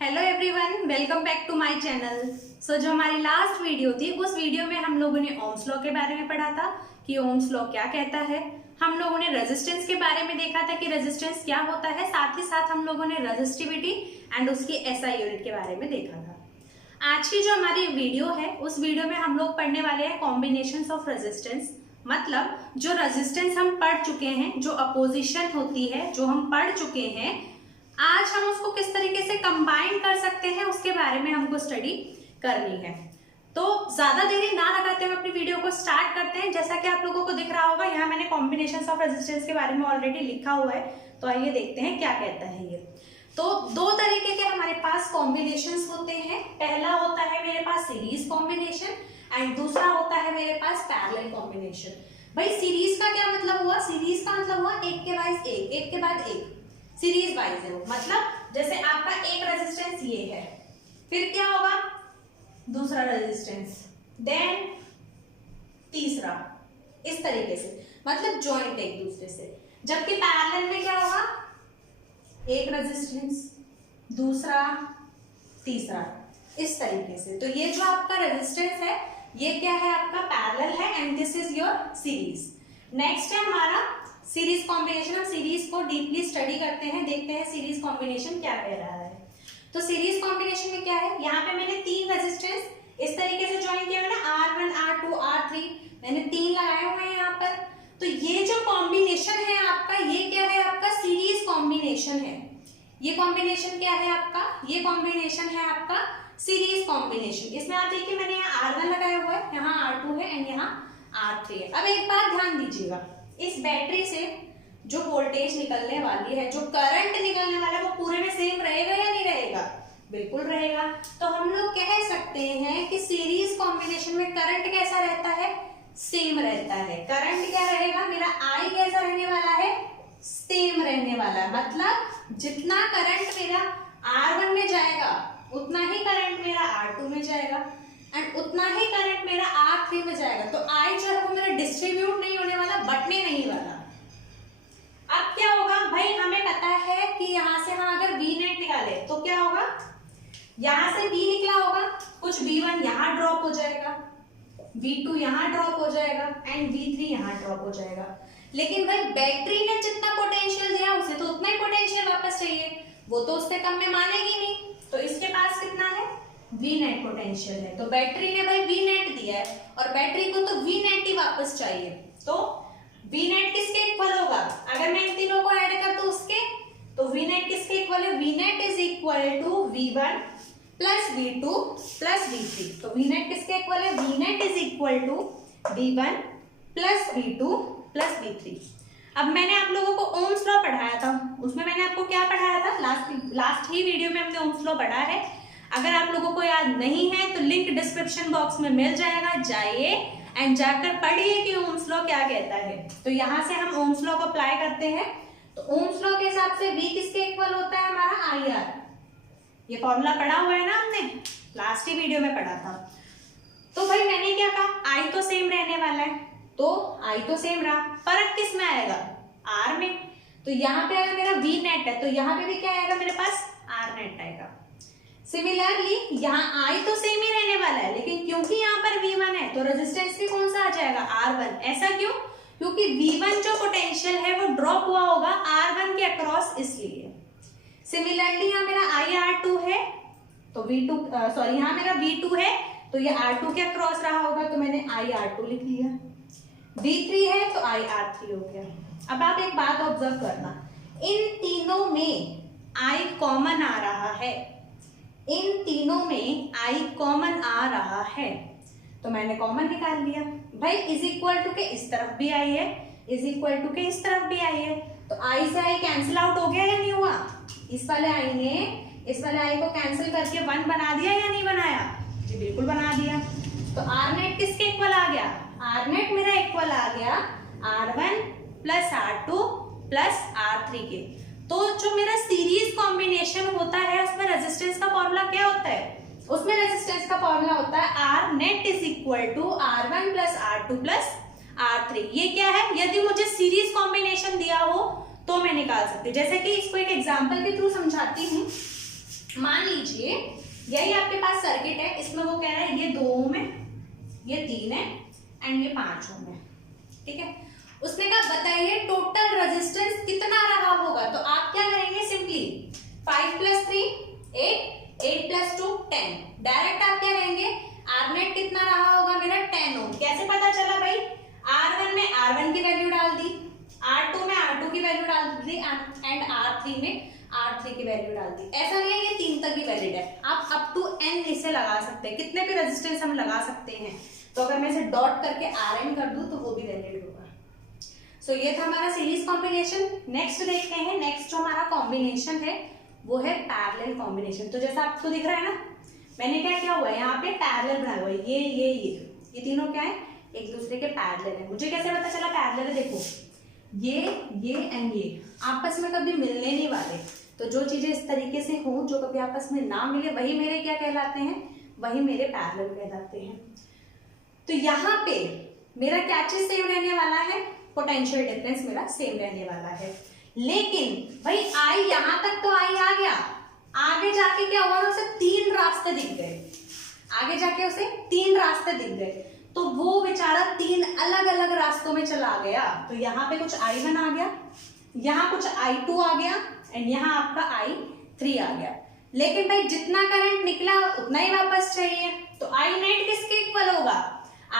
Hello everyone, welcome back to my channel. So जो हमारी last video थी, उस वीडियो में हम लोगों ने ओम्स लॉ के बारे में पढ़ा था कि ओम्स लॉ क्या कहता है। हम लोगों ने रेजिस्टेंस के बारे में देखा था कि रेजिस्टेंस क्या होता है। साथ ही साथ हम लोगों ने रेजिस्टिविटी एंड उसकी एसआई यूनिट के बारे में देखा था। आज की जो हमारी वीडियो है, उस वीडियो में हम लोग पढ़ने वाले हैं कॉम्बिनेशंस ऑफ रेजिस्टेंस। मतलब जो रेजिस्टेंस हम पढ़ चुके हैं, जो अपोजिशन होती है, जो हम पढ़ चुके हैं, आज हम उसको किस तरीके से कंबाइन कर सकते हैं, उसके बारे में हमको स्टडी करनी है। तो ज्यादा देरी ना लगाते हुए अपनी वीडियो को स्टार्ट करते हैं। जैसा कि आप लोगों को दिख रहा होगा, यहाँ मैंने कॉम्बिनेशंस ऑफ रेजिस्टेंस के बारे में ऑलरेडी लिखा हुआ है। तो आइए देखते हैं क्या कहता है ये। तो दो तरीके के हमारे पास कॉम्बिनेशंस होते हैं। पहला होता है मेरे पास सीरीज कॉम्बिनेशन एंड दूसरा होता है मेरे पास पैरेलल कॉम्बिनेशन। भाई सीरीज का क्या मतलब हुआ? सीरीज का मतलब हुआ एक के बाद एक, एक के बाद एक, सीरीज वाइज है। मतलब जैसे आपका एक रेजिस्टेंस ये है, फिर क्या होगा दूसरा रेजिस्टेंस, देन तीसरा, इस तरीके से, मतलब जॉइंट एक दूसरे से। जबकि पैरेलल में क्या होगा, एक रेजिस्टेंस, दूसरा, तीसरा, इस तरीके से। तो ये जो आपका रेजिस्टेंस है, ये क्या है आपका पैरेलल है and this is your series. Next है हमारा सीरीज कॉम्बिनेशन। हम सीरीज को डीपली स्टडी करते हैं, देखते हैं सीरीज कॉम्बिनेशन क्या कह रहा है। तो सीरीज कॉम्बिनेशन में क्या है, यहाँ पे मैंने तीन रेजिस्टेंस इस तरीके से ज्वाइन किया है ना, R1, R2, R3, मैंने तीन लगाए हुए हैं यहाँ पर। तो ये जो कॉम्बिनेशन है आपका, ये क्या है आपका सीरीज कॉम्बिनेशन है। ये कॉम्बिनेशन क्या है आपका, ये कॉम्बिनेशन है आपका सीरीज कॉम्बिनेशन। इसमें आप देखिए मैंने यहाँ R1 लगाया हुआ है, यहाँ R2 है एंड यहाँ R3 है। अब एक बात ध्यान दीजिएगा, इस बैटरी से जो वोल्टेज निकलने वाली है, जो करंट निकलने वाला है, वो पूरे में सेम रहेगा या नहीं रहेगा? बिल्कुल रहेगा। तो हम लोग कह सकते हैं कि सीरीज कॉम्बिनेशन में करंट कैसा रहता है, सेम रहता है। करंट क्या रहेगा मेरा, I कैसा रहने वाला है, सेम रहने वाला है। मतलब जितना करंट मेरा R1 में जाएगा, उतना ही करंट मेरा R2 में जाएगा एंड उतना ही करंट मेरा R3 में जाएगा। तो I जो है वो मेरा डिस्ट्रीब्यूट नहीं होने वाला, बंटने नहीं वाला। अब क्या होगा भाई, हमें पता है कि यहाँ से हम अगर V नेट निकाले तो क्या होगा, यहाँ से V निकला होगा, कुछ V1 यहाँ ड्रॉप हो जाएगा, V2 यहाँ ड्रॉप हो जाएगा एंड V3 यहाँ ड्रॉप हो जाएगा। लेकिन भाई बैटरी ने जितना पोटेंशियल दिया, उसे तो उतना ही पोटेंशियल वापस चाहिए, वो तो उससे कम में मानेगी नहीं। तो इसके पास कितना है, V नेट पोटेंशियल है। तो बैटरी ने भाई V नेट दिया है और बैटरी को तो V नेट ही वापस चाहिए। तो V नेट किसके इक्वल होगा, अगर मैं इन तीनों को ऐड कर दूं उसके, तो V नेट किसके इक्वल है, V net is equal to V1 plus V2 plus V3। तो V नेट किसके इक्वल है, V net is equal to V1 plus V2 plus V3। अब मैंने आप लोगों को ओम्स लॉ पढ़ाया था, उसमें मैंने आपको क्या पढ़ाया था, लास्ट ही वीडियो में हमने ओम्स लॉ पढ़ा है। अगर आप लोगों को याद नहीं है तो लिंक डिस्क्रिप्शन बॉक्स में मिल जाएगा, जाइए एंड जाकर पढ़िए कि ओम्स लॉ क्या कहता है। तो यहाँ से हम ओम्स लॉ को अप्लाई करते हैं। तो ओम्स लॉ के हिसाब से V किसके इक्वल होता है हमारा, IR। ये फॉर्मूला पढ़ा हुआ है ना हमने, लास्ट ही वीडियो में पढ़ा था। तो भाई मैंने क्या कहा, I तो सेम रहने वाला है, तो I तो सेम रहा, फर्क किस में आएगा, R में। तो यहाँ पे अगर मेरा V नेट है तो यहाँ पे भी क्या आएगा मेरे पास, R नेट आएगा। सिमिलरली यहाँ I तो सेम ही रहने वाला है, लेकिन क्योंकि यहाँ पर V1 है तो रेजिस्टेंस भी कौन सा आ जाएगा, R1। ऐसा क्यों, क्योंकि V1 जो पोटेंशियल है वो ड्रॉप हुआ होगा R1 के अक्रॉस, इसलिए। सिमिलरली यहाँ मेरा IR2 है तो यहाँ मेरा V2 है तो ये R2 के अक्रॉस रहा होगा, तो मैंने IR2 लिख लिया। V3 है तो IR3 हो गया। अब आप एक बात ऑब्जर्व करना, इन तीनों में I कॉमन आ रहा है, इन तीनों में I कॉमन आ रहा है, तो मैंने कॉमन निकाल लिया। भाई इज इक्वल टू के इस तरफ भी I है, इज इक्वल टू के इस तरफ भी I है, तो I से I कैंसिल आउट हो गया या नहीं हुआ? इस वाले I ने इस वाले I को कैंसिल करके 1 बना दिया या नहीं बनाया? जी बिल्कुल बना दिया। तो R नेट किसके इक्वल आ गया, R नेट मेरा इक्वल आ गया R1 plus R2 plus R3 के। तो जो मेरा सीरीज कॉम्बिनेशन होता है उसमें रेजिस्टेंस का फॉर्मूला क्या होता है, उसमें रेजिस्टेंस का फॉर्मूला होता है R net is equal to R1 plus R2 plus R3। ये क्या है, यदि मुझे सीरीज कॉम्बिनेशन दिया हो तो मैं निकाल सकती हूँ। जैसे कि इसको एक एग्जांपल के थ्रू समझाती हूँ। मान लीजिए यही आपके पास सर्किट है, इसमें वो कह रहा है ये 2 ओम है, ये 3 है एंड ये 5 ओम है, ठीक है। उसने कहा बताइए टोटल रेजिस्टेंस कितना रहा होगा। तो आप क्या करेंगे, सिंपली 5 + 3 8, 8 + 2 10, डायरेक्ट आप क्या करेंगे, आर नेट कितना रहा होगा मेरा 10 ओम। कैसे पता चला भाई, R1 में R1 की वैल्यू डाल दी, R2 में R2 की वैल्यू डाल दी एंड R3 में R3 की वैल्यू डाल दी। ऐसा नहीं है ये 3 तक भी वैलिड है, आप अप टू n इसे लगा सकते हैं, कितने भी रेजिस्टेंस हम लगा सकते हैं। तो अगर मैं इसे डॉट करके Rn कर दूं तो वो भी वैलिड होगा। सो ये था हमारा सीरीज कॉम्बिनेशन। नेक्स्ट देखते हैं, नेक्स्ट जो हमारा कॉम्बिनेशन है वो है पैरेलल कॉम्बिनेशन। तो जैसा आपको दिख रहा है ना, मैंने क्या किया हुआ है, यहाँ पे पैरेलल बनाया हुआ है, ये तीनों क्या है, एक दूसरे के पैरेलल है। मुझे कैसे पता चला पैरेलल है, देखो ये एंड ये आपस में कभी मिलने नहीं वाले। तो जो चीजें इस तरीके से हों, जो कभी आपस में ना मिले, वही मेरे क्या कहलाते हैं, वही मेरे पैरेलल कहलाते हैं। तो यहाँ पे मेरा क्या चीज सेम रहने वाला है, पोटेंशियल डिफरेंस मेरा सेम रहने वाला है। लेकिन भाई आई यहाँ तक तो आई आ गया, आगे जाके क्या हुआ ना, उसे 3 रास्ते दिख गए, आगे जाके उसे 3 रास्ते दिख गए। तो वो बेचारा 3 अलग अलग रास्तों में चला गया। तो यहाँ पे कुछ I1 आ गया, यहाँ कुछ I2 आ गया एंड यहाँ आपका I3 आ गया। लेकिन भाई जितना करंट निकला उतना ही वापस चाहिए। तो I नेट किसके इक्वल होगा,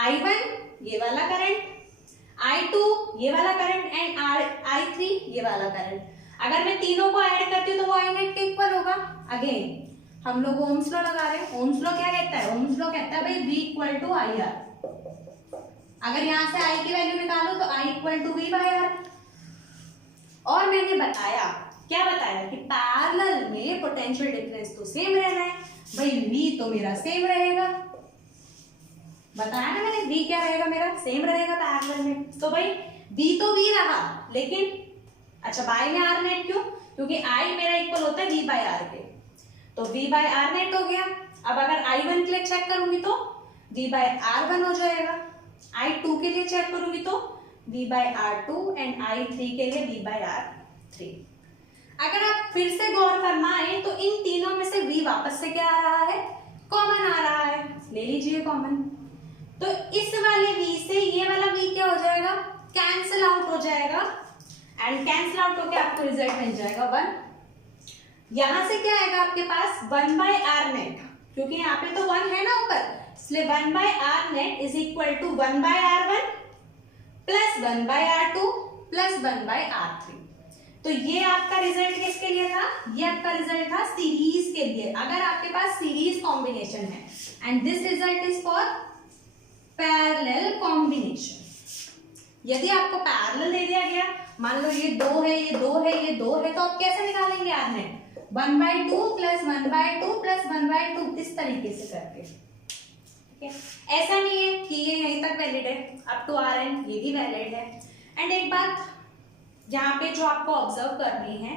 I1 ये वाला करंट, I2 ये वाला करंट एंड I3 ये वाला करंट। अगर मैं तीनों को ऐड करती हूँ तो वो I नेट के इक्वल होगा। अगेन हम लोग ओम्स लॉ लगा रहे हैं। ओम्स लॉ क्या कहता है, ओम्स लॉ कहता है भाई V = IR। अगर यहां से I की वैल्यू निकालो तो I = V/R। और मैंने बताया, क्या बताया कि पैरेलल में पोटेंशियल डिफरेंस तो सेम रहना है। भाई V तो मेरा सेम रहेगा, बताया ना मैंने, V क्या रहेगा मेरा, सेम रहेगा पैरेलल में। तो भाई V तो V रहा, लेकिन अच्छा बाय में R नेट क्यों, क्योंकि I मेरा इक्वल होता है V/R के। तो V/R नेट हो गया। अब अगर I1 के लिए चेक करूंगी तो V/R1 हो जाएगा, I2 के लिए चेक करूंगी तो V/R2 एंड I3 के लिए V/R3। अगर आप फिर से गौर फरमाएं तो इन तीनों में से V वापस से क्या आ रहा है, कॉमन आ रहा है, ले लीजिए कॉमन। तो इस वाले V से ये वाला V क्या हो जाएगा, कैंसिल आउट हो जाएगा एंड कैंसिल आउट होकर आपको रिजल्ट मिल जाएगा 1। यहां से क्या आएगा आपके पास 1/R नेट, क्योंकि यहाँ पे तो 1 है ना ऊपर, इसलिए 1/R net is equal to 1/R1 plus 1/R2 plus 1/R3। तो ये आपका रिजल्ट किसके लिए था, ये आपका रिजल्ट था सीरीज के लिए। अगर आपके पास सीरीज कॉम्बिनेशन है and this result is for parallel combination. यदि आपको पैरेलल दे दिया गया, मान लो ये 2 है, ये 2 है, ये 2 है, तो आप कैसे निकालेंगे R नेट, 1/2 प्लस 1/2 प्लस 1/2 इस तरीके से करके, ठीक है। ऐसा नहीं है कि ये यहीं तक वैलिड है, अप टू Rn ये भी वैलिड है। एंड एक बात यहाँ पे जो आपको ऑब्जर्व करनी है,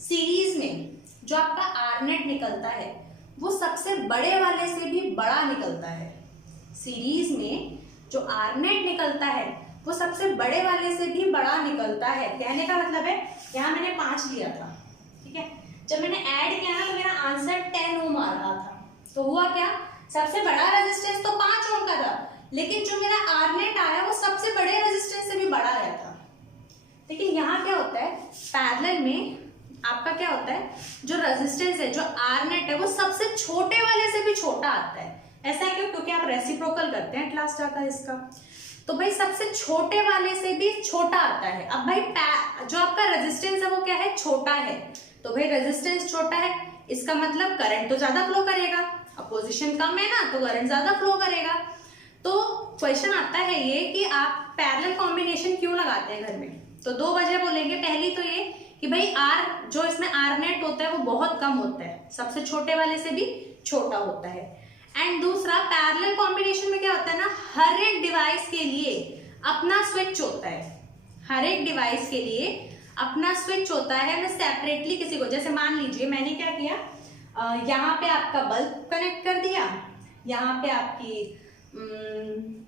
सीरीज में जो आपका R नेट निकलता है वो सबसे बड़े वाले से भी बड़ा निकलता है। सीरीज में जो R नेट निकलता है वो सबसे बड़े वाले से भी बड़ा निकलता है। कहने का मतलब है, यहाँ मैंने 5 लिया था, ठीक है, जब मैंने ऐड किया ना तो मेरा आंसर 10 ओम आ रहा था। तो हुआ क्या, सबसे बड़ा रेजिस्टेंस तो 5 ओम का था, लेकिन जो मेरा R नेट आया वो सबसे बड़े रेजिस्टेंस से भी बड़ा आया था। लेकिन यहाँ क्या होता है, पैरेलल में आपका क्या होता है, जो रेजिस्टेंस है, जो R नेट है, वो सबसे छोटे वाले से भी छोटा आता है। ऐसा क्यों, क्योंकि आप रेसिप्रोकल करते हैं क्लास जाकर इसका, तो भाई सबसे छोटे वाले से भी छोटा आता है। अब भाई जो आपका रेजिस्टेंस है वो क्या है, छोटा है, तो भाई रेजिस्टेंस छोटा है, इसका मतलब करंट तो ज्यादा फ्लो करेगा, अपोजिशन कम है ना, तो करंट ज्यादा फ्लो करेगा। तो क्वेश्चन आता है ये कि आप पैरेलल कॉम्बिनेशन क्यों लगाते हैं घर में, तो 2 वजह बोलेंगे। पहली तो ये कि भाई R जो इसमें R नेट होता है वो बहुत कम होता है, सबसे छोटे वाले से भी छोटा होता है। एंड दूसरा, पैरेलल कॉम्बिनेशन में क्या होता है ना, हर एक डिवाइस के लिए अपना स्विच होता है, हर एक डिवाइस के लिए अपना स्विच होता है। मैं सेपरेटली किसी को, जैसे मान लीजिए मैंने क्या किया, यहाँ पे आपका बल्ब कनेक्ट कर दिया, यहाँ पे आपकी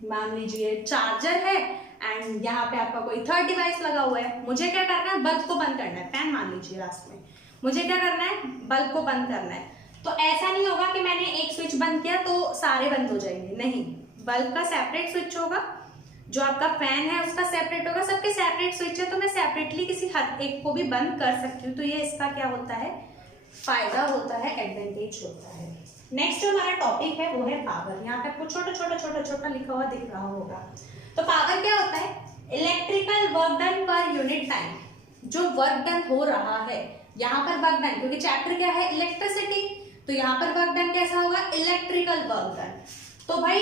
मान लीजिए चार्जर है एंड यहाँ पे आपका कोई थर्ड डिवाइस लगा हुआ है। मुझे क्या करना है, बल्ब को बंद करना है, फैन मान लीजिए लास्ट में, मुझे क्या करना है, बल्ब को बंद करना है। तो ऐसा नहीं होगा कि मैंने एक स्विच बंद किया तो सारे बंद हो जाएंगे, नहीं, बल्ब का सेपरेट स्विच होगा, जो आपका फैन है उसका सेपरेट होगा, सबके सेपरेट स्विच है, तो मैं सेपरेटली किसी हर एक को भी बंद कर सकती हूँ। तो ये इसका क्या होता है, फायदा होता है, एडवांटेज होता है। नेक्स्ट जो हमारा टॉपिक है वो है पावर। यहाँ पे आपको छोटा छोटा लिखा हुआ दिख रहा होगा। तो पावर क्या होता है, electrical work done per unit time, जो वर्क डन हो रहा है, यहाँ पर वर्क डन, क्योंकि चैप्टर क्या है, इलेक्ट्रिसिटी, तो यहाँ पर वर्क डन कैसा होगा, इलेक्ट्रिकल वर्क डन। तो भाई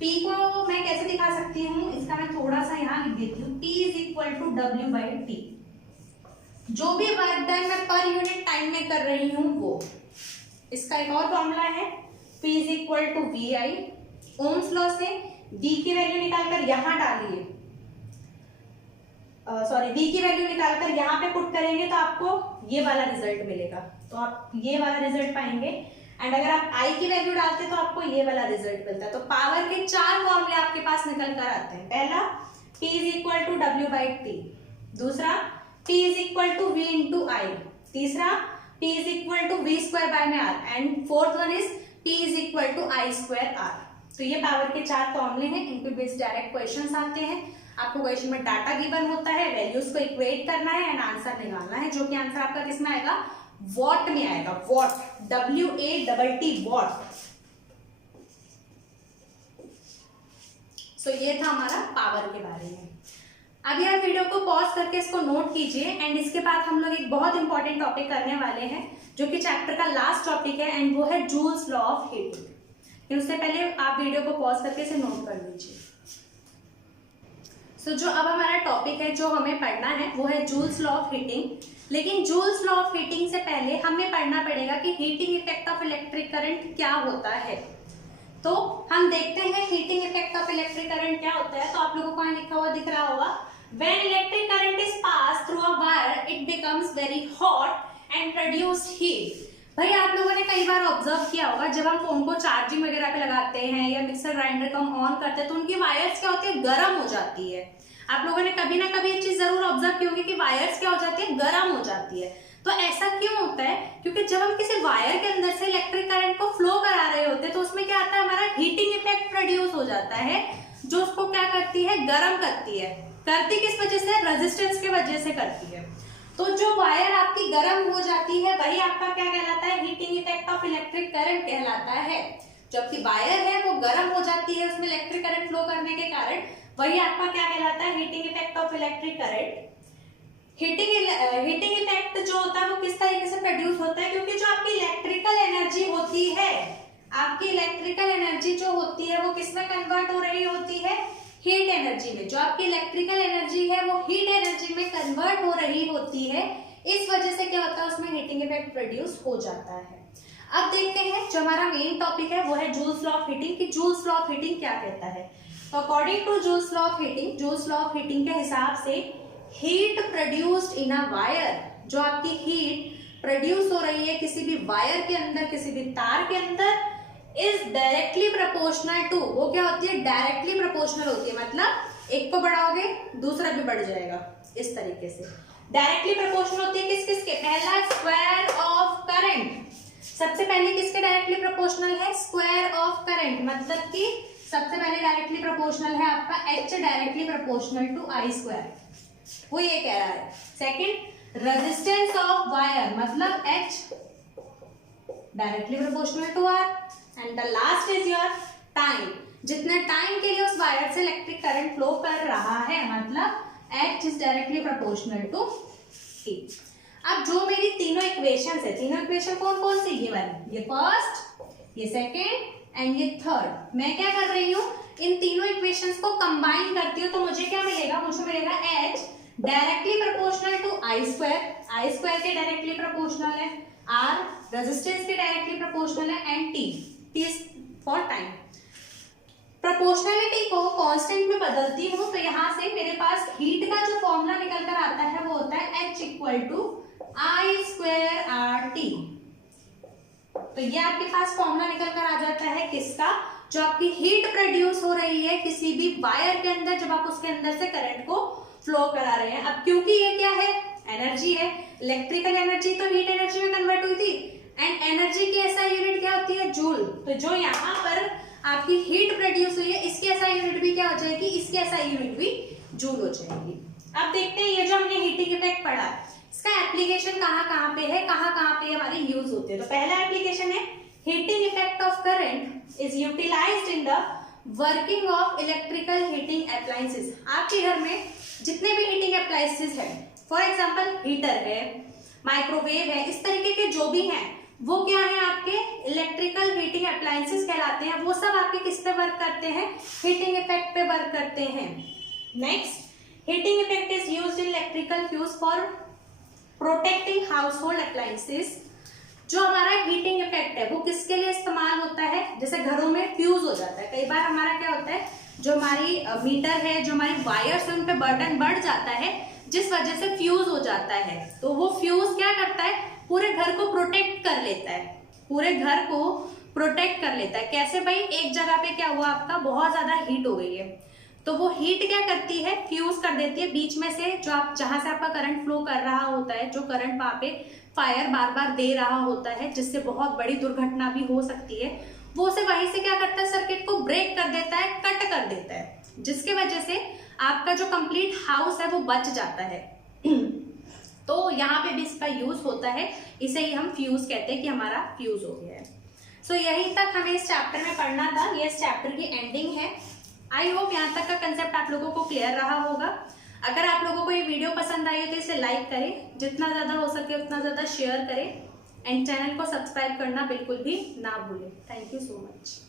P को मैं कैसे दिखा सकती हूँ, इसका मैं थोड़ा सा यहाँ लिख देती हूँ, P is equal to W/T। जो भी वर्क डन मैं पर यूनिट टाइम में कर रही हूँ वो, इसका एक और फॉर्मूला है, P is equal to VI। Ohm's law से D की वैल्यू निकालकर यहाँ डालिए, सॉरी D की वैल्यू निकालकर यहाँ पे पुट करेंगे तो आपको ये वाला रिजल्ट मिलेगा, तो आप ये वाला रिजल्ट पाएंगे। एंड अगर आप I की वैल्यू डालते हैं तो आपको ये वाला रिजल्ट मिलता है। तो पावर के 4 फॉर्मूले आपके पास निकल कर आते हैं। पहला P is equal to W/T, दूसरा P is equal to V into I, तीसरा P is equal to V²/R, and fourth one is P is equal to I²R। तो ये पावर के 4 फॉर्मूले हैं, इनके बेस्ड डायरेक्ट क्वेश्चंस आते हैं। आपको क्वेश्चन में डाटा गिवन होता है, वैल्यूज को इक्वेट करना है एंड आंसर निकालना है, जो कि आंसर आपका किसमें आएगा, वॉट में आएगा, वॉट, WATT, वॉट। सो ये था हमारा पावर के बारे में। अब यार वीडियो को पॉज करके इसको नोट कीजिए, एंड इसके बाद हम लोग एक बहुत इंपॉर्टेंट टॉपिक करने वाले हैं, जो कि चैप्टर का लास्ट टॉपिक है, एंड वो है जूल्स लॉ ऑफ हीटिंग। उससे पहले आप वीडियो को पॉज करके इसे नोट कर लीजिए। सो जो अब हमारा टॉपिक है जो हमें पढ़ना है वो है जूल्स लॉ ऑफ हीटिंग। लेकिन जूल्स लॉ ऑफ हीटिंग से पहले हमें पढ़ना पड़ेगा कि heating effect of electric current क्या होता है। तो हम देखते हैं heating effect of electric current क्या होता है। तो आप लोगों को यहाँ लिखा हुआ दिख रहा होगा, when electric current is pass through a wire it becomes very hot and produce heat. भाई आप लोगों ने कई बार ऑब्जर्व किया होगा, जब हम फोन को चार्जिंग वगैरह पे लगाते हैं या मिक्सर ग्राइंडर को हम ऑन करते हैं तो उनकी वायर्स क्या होती है, गर्म हो जाती है। आप लोगों ने कभी ना कभी ये चीज जरूर ऑब्जर्व की होगी कि वायर्स क्या हो जाती है, गर्म हो जाती है। तो ऐसा क्यों होता है, क्योंकि जब हम किसी वायर के अंदर से इलेक्ट्रिक करंट को फ्लो करा रहे होते हैं तो उसमें क्या आता है, हमारा हीटिंग इफेक्ट प्रोड्यूस हो जाता है, जो उसको क्या करती है, गर्म करती है। करती किस वजह से, रेजिस्टेंस की वजह से करती है। तो जो वायर आपकी गर्म हो जाती है वही आपका क्या कहलाता है, heating effect of electric current कहलाता है। जबकि वायर है वो गर्म हो जाती है उसमें इलेक्ट्रिक करंट फ्लो करने के कारण, वही आपका क्या कहलाता है, heating effect of electric current. Heating effect जो होता है वो किस तरीके से प्रोड्यूस होता है, क्योंकि जो आपकी इलेक्ट्रिकल एनर्जी होती है, आपकी इलेक्ट्रिकल एनर्जी जो होती है वो किसमें कन्वर्ट हो रही होती है, हीट एनर्जी में। जो आपकी इलेक्ट्रिकल एनर्जी है वो हीट एनर्जी में कन्वर्ट हो रही होती है, इस वजह से क्या होता है, उसमें हीटिंग इफेक्ट प्रोड्यूस हो जाता है। अब देखते हैं जो हमारा मेन टॉपिक है वो है जूल्स लॉ ऑफ हीटिंग, कि जूल्स लॉ ऑफ हीटिंग क्या कहता है। तो according to Joule's law of heating, Joule's law of heating के हिसाब से heat produced in a wire, जो आपकी हीट प्रोड्यूस हो रही है किसी भी वायर के अंदर, किसी भी तार के अंदर, इज डायरेक्टली प्रोपोर्शनल टू, वो क्या होती है, डायरेक्टली प्रोपोर्शनल होती है। मतलब एक को बढ़ाओगे दूसरा भी बढ़ जाएगा, इस तरीके से डायरेक्टली प्रोपोर्शनल होती है। किस किस के, पहला स्क्वायर ऑफ करंट, सबसे पहले किसके डायरेक्टली प्रोपोर्शनल है, स्क्वायर ऑफ करंट, मतलब कि सबसे पहले डायरेक्टली प्रोपोर्शनल है आपका H directly proportional to I², वो ये कह रहा है। सेकंड, रेजिस्टेंस ऑफ वायर, मतलब H directly proportional to R, and the last is your time, जितने टाइम के लिए उस वायर से इलेक्ट्रिक करंट फ्लो कर रहा है, मतलब H is directly proportional to T। अब जो मेरी तीनों इक्वेशन है, तीनों इक्वेशन कौन कौन सी, ये वाली, ये फर्स्ट, ये सेकेंड एंड ये थर्ड, मैं क्या कर रही हूँ, इन तीनों इक्वेशंस को कंबाइन करती हूँ, तो मुझे क्या मिलेगा, मुझे मिलेगा H directly proportional to I² के डायरेक्टली प्रोपोर्शनल है, R रेजिस्टेंस के डायरेक्टली प्रोपोर्शनल है, and T for time. Proportionality को कांस्टेंट में बदलती हूँ, तो यहाँ से मेरे पास हीट का जो फॉर्मूला निकल कर आता है वो होता है H इक्वल टू I²RT। तो ये आपके पास फॉर्मूला निकल कर आ जाता है किसका, जो आपकी हीट प्रोड्यूस हो रही है किसी भी वायर के अंदर, जब आप उसके अंदर से करंट को फ्लो करा रहे हैं। अब क्योंकि ये क्या है, एनर्जी है, इलेक्ट्रिकल एनर्जी तो हीट एनर्जी में कन्वर्ट हुई थी, एंड एनर्जी की ऐसा तो जो यहाँ पर आपकी हीट प्रोड्यूस हुई है इसकी एसआई यूनिट भी क्या हो जाएगी, इसकी एसआई यूनिट भी जूल हो जाएगी। अब देखते हैं ये जो हमने हीटिंग इफेक्ट पढ़ा इसका एप्लीकेशन कहाँ पे है, कहाँ पे हमारे यूज होते हैं। तो पहला एप्लीकेशन है heating effect of current is utilised in the working of electrical heating appliances. आपके घर में जितने भी हीटिंग अप्लायंसेस हैं, फॉर एग्जांपल हीटर है, माइक्रोवेव है, इस तरीके के जो भी हैं वो क्या है आपके इलेक्ट्रिकल हीटिंग अप्लायंसेस कहलाते हैं। वो सब आपके किस पे वर्क करते हैं, हीटिंग इफेक्ट पे वर्क करते हैं। Next, heating effect is used in electrical fuse for protecting household appliances. जो हमारा हीटिंग इफेक्ट है वो किसके लिए इस्तेमाल होता है, जैसे घरों में फ्यूज हो जाता है, कई बार हमारा क्या होता है जो हमारी मीटर है, जो हमारी वायर्स है उन पे बर्डन बढ़ जाता है जिस वजह से फ्यूज हो जाता है। तो वो फ्यूज क्या करता है, पूरे घर को प्रोटेक्ट कर लेता है, पूरे घर को प्रोटेक्ट कर लेता है। कैसे भाई, एक जगह पे क्या हुआ आपका बहुत ज्यादा हीट हो गई है तो वो हीट क्या करती है, फ्यूज कर देती है बीच में से, जो आप जहां से आपका करंट फ्लो कर रहा होता है, जो करंट वहां पे फायर बार बार दे रहा होता है जिससे बहुत बड़ी दुर्घटना भी हो सकती है, वो उसे वहीं से क्या करता है, सर्किट को ब्रेक कर देता है, कट कर देता है, जिसके वजह से आपका जो कंप्लीट हाउस है वो बच जाता है। तो यहाँ पे भी इसका यूज होता है, इसे ही हम फ्यूज कहते हैं कि हमारा फ्यूज हो गया है। सो यहीं तक हमें इस चैप्टर में पढ़ना था, ये इस चैप्टर की एंडिंग है। आई होप यहाँ तक का कंसेप्ट आप लोगों को क्लियर रहा होगा। अगर आप लोगों को ये वीडियो पसंद आई हो तो इसे लाइक करें, जितना ज़्यादा हो सके उतना ज़्यादा शेयर करें एंड चैनल को सब्सक्राइब करना बिल्कुल भी ना भूलें। Thank you so much.